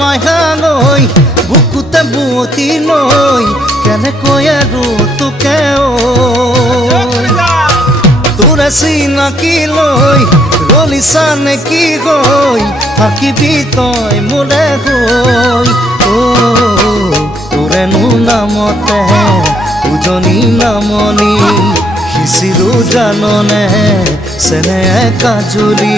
মায়ালৈ বুকুতে বুৱতী লৈ কেনেকৈ আৰু তোকে তোৰে চিনাকি লৈ ৰলিছা নেকি গৈ থাকিবি তই মোৰে গৈ তোৰেনো নামতে উজনি নামনি সিঁচিলো জাননে চেনে কাজুলি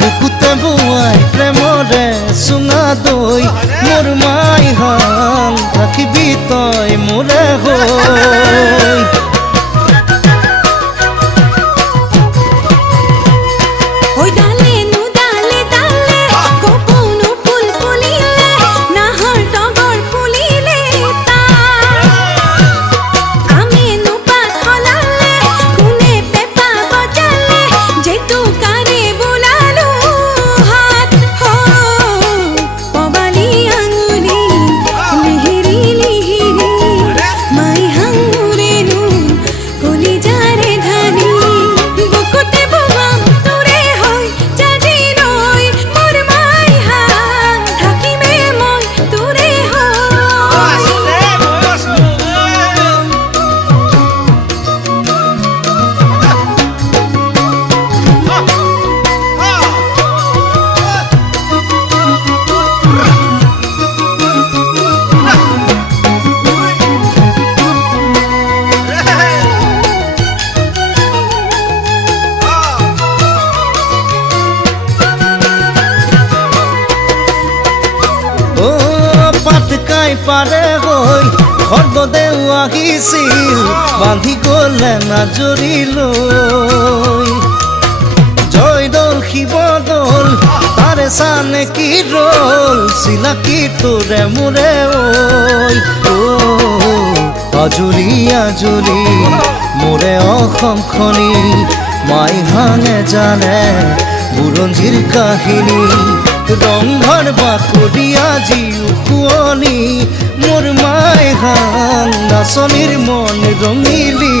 বুকুতে বুৱাই প্ৰেমৰে চুঙা দৈ মোৰ মাইহাল থাকিবি তই মোৰে হৈ পাৰে গৈ সৰ্বদেউ আহিছিল বান্ধি গলে নাজৰি লৈ জয়দৌল শিৱদৌল তাৰে চানে কি ৰল চিনাকি তোৰে মোৰে আজুলি আজুলি মোৰে অসমখনি মাইহাঙে জানে বুৰঞ্জীৰ কাহিনী ৰংঘৰ বাকৰি আজি শুৱনি মোৰ মাইহাং নাচনীৰ মন ৰঙিলি